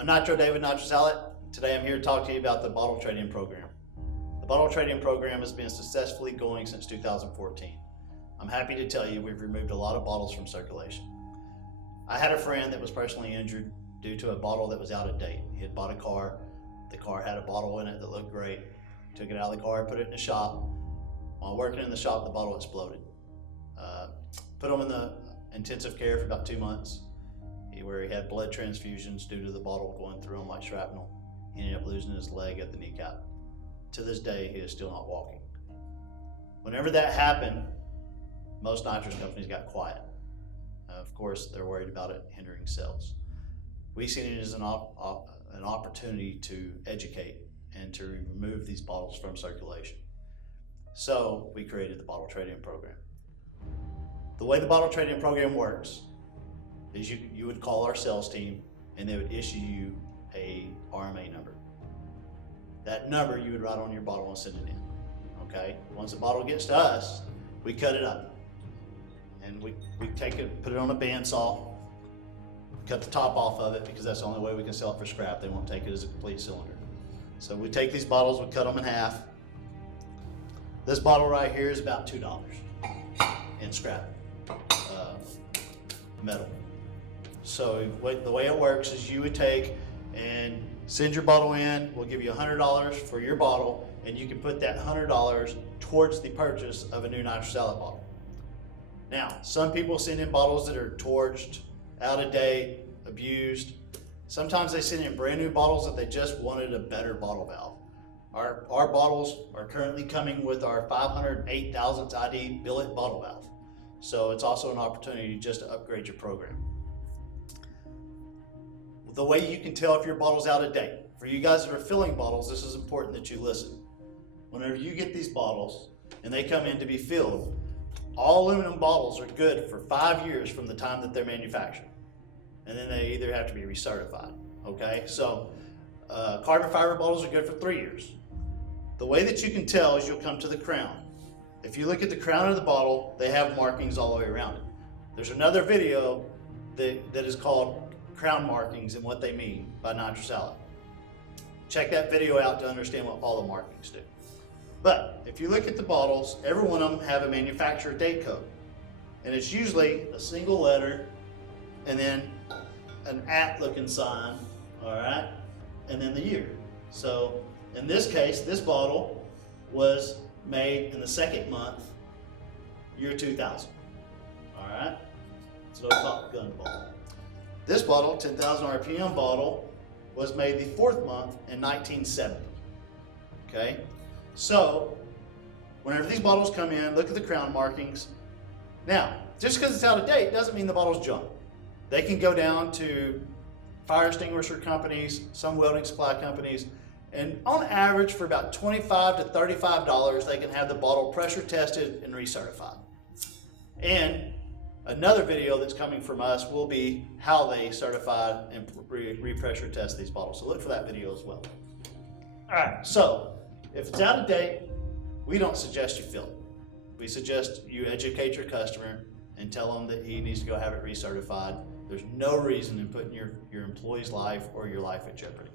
I'm Nitro David, Nitrous Outlet. Today I'm here to talk to you about the bottle trading program. The bottle trading program has been successfully going since 2014. I'm happy to tell you we've removed a lot of bottles from circulation. I had a friend that was personally injured due to a bottle that was out of date. He had bought a car. The car had a bottle in it that looked great. Took it out of the car, put it in the shop. While working in the shop, the bottle exploded. Put him in the intensive care for about 2 months, where he had blood transfusions due to the bottle going through him like shrapnel. He ended up losing his leg at the kneecap. To this day, he is still not walking. Whenever that happened, most nitrous companies got quiet. Of course, they're worried about it hindering sales. We seen it as an opportunity to educate and to remove these bottles from circulation. So we created the bottle trading program. The way the bottle trading program works is you would call our sales team and they would issue you a RMA number. That number you would write on your bottle and send it in, okay? Once the bottle gets to us, we cut it up. And we take it, put it on a bandsaw, cut the top off of it because that's the only way we can sell it for scrap. They won't take it as a complete cylinder. So we take these bottles, we cut them in half. This bottle right here is about $2 in scrap metal. So the way it works is you would take and send your bottle in. We'll give you $100 for your bottle, and you can put that $100 towards the purchase of a new Nitrous Outlet bottle. Now, some people send in bottles that are torched, out of date, abused. Sometimes they send in brand new bottles that they just wanted a better bottle valve. Our bottles are currently coming with our 508 thousandths ID billet bottle valve. So it's also an opportunity just to upgrade your program. The way you can tell if your bottle's out of date, for you guys that are filling bottles, this is important that you listen. Whenever you get these bottles and they come in to be filled, all aluminum bottles are good for 5 years from the time that they're manufactured. And then they either have to be recertified, okay? So carbon fiber bottles are good for 3 years. The way that you can tell is you'll come to the crown. If you look at the crown of the bottle, they have markings all the way around it. There's another video that is called Crown Markings and What They Mean by Nitrous Outlet. Check that video out to understand what all the markings do. But if you look at the bottles, every one of them have a manufacturer date code. And it's usually a single letter and then an @ looking sign, all right? And then the year. So in this case, this bottle was made in the second month, year 2000, all right? It's no Top Gun bottle. This bottle, 10,000 RPM bottle, was made the 4th month in 1970, okay? So whenever these bottles come in, look at the crown markings. Now, just because it's out of date doesn't mean the bottle's junk. They can go down to fire extinguisher companies, some welding supply companies, and on average for about $25 to $35, they can have the bottle pressure tested and recertified. And another video that's coming from us will be how they certify and re-pressure test these bottles. So look for that video as well. All right, so if it's out of date, we don't suggest you fill it. We suggest you educate your customer and tell him that he needs to go have it recertified. There's no reason in putting your employee's life or your life at jeopardy.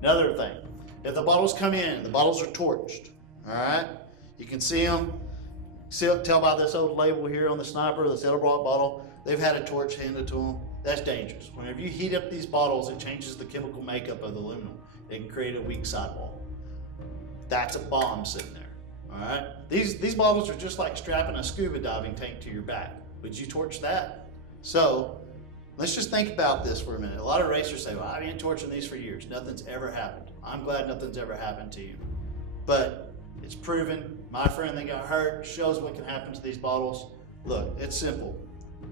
Another thing, if the bottles come in, the bottles are torched, all right? You can see them, tell by this old label here on the Sniper, the Celebrant bottle, they've had a torch handed to them. That's dangerous. Whenever you heat up these bottles, it changes the chemical makeup of the aluminum. It can create a weak sidewall. That's a bomb sitting there, all right? These bottles are just like strapping a scuba diving tank to your back. Would you torch that? So let's just think about this for a minute. A lot of racers say, well, I've been torching these for years. Nothing's ever happened. I'm glad nothing's ever happened to you. But it's proven. My friend that got hurt shows what can happen to these bottles. Look, it's simple.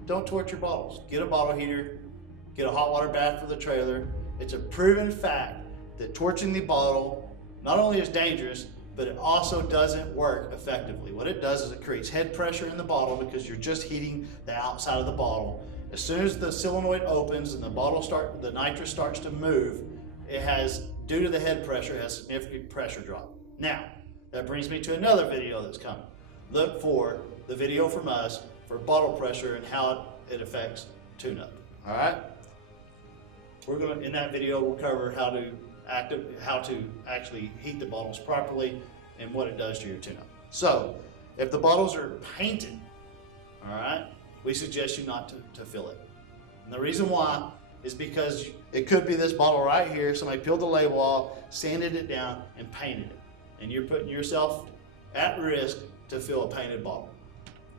Don't torch your bottles. Get a bottle heater. Get a hot water bath for the trailer. It's a proven fact that torching the bottle not only is dangerous, but it also doesn't work effectively. What it does is it creates head pressure in the bottle because you're just heating the outside of the bottle. As soon as the solenoid opens and the nitrous starts to move, it has, due to the head pressure, has significant pressure drop. Now, that brings me to another video that's coming. Look for the video from us for bottle pressure and how it affects tune-up, all right? In that video, we'll cover how to actually heat the bottles properly and what it does to your tune-up. So, if the bottles are painted, all right, we suggest you not to fill it. And the reason why is because it could be this bottle right here. Somebody peeled the label off, sanded it down, and painted it. And you're putting yourself at risk to fill a painted bottle.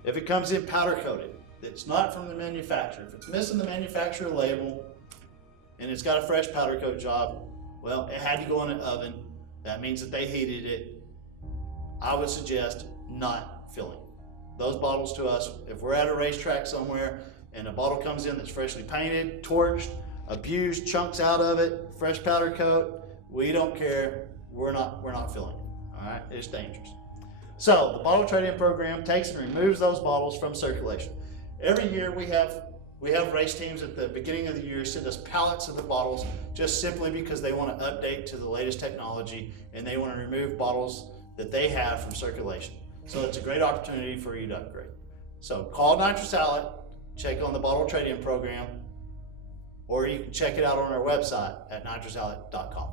If it comes in powder coated, it's not from the manufacturer. If it's missing the manufacturer label and it's got a fresh powder coat job, well, it had to go in an oven. That means that they heated it. I would suggest not filling those bottles to us. If we're at a racetrack somewhere and a bottle comes in that's freshly painted, torched, abused, chunks out of it, fresh powder coat, we don't care. We're not filling it. All right, it's dangerous. So the bottle trade-in program takes and removes those bottles from circulation. Every year we have race teams at the beginning of the year send us pallets of the bottles just simply because they want to update to the latest technology and they want to remove bottles that they have from circulation. So it's a great opportunity for you to upgrade. So call Nitrous Outlet, check on the bottle trade-in program, or you can check it out on our website at nitrousoutlet.com.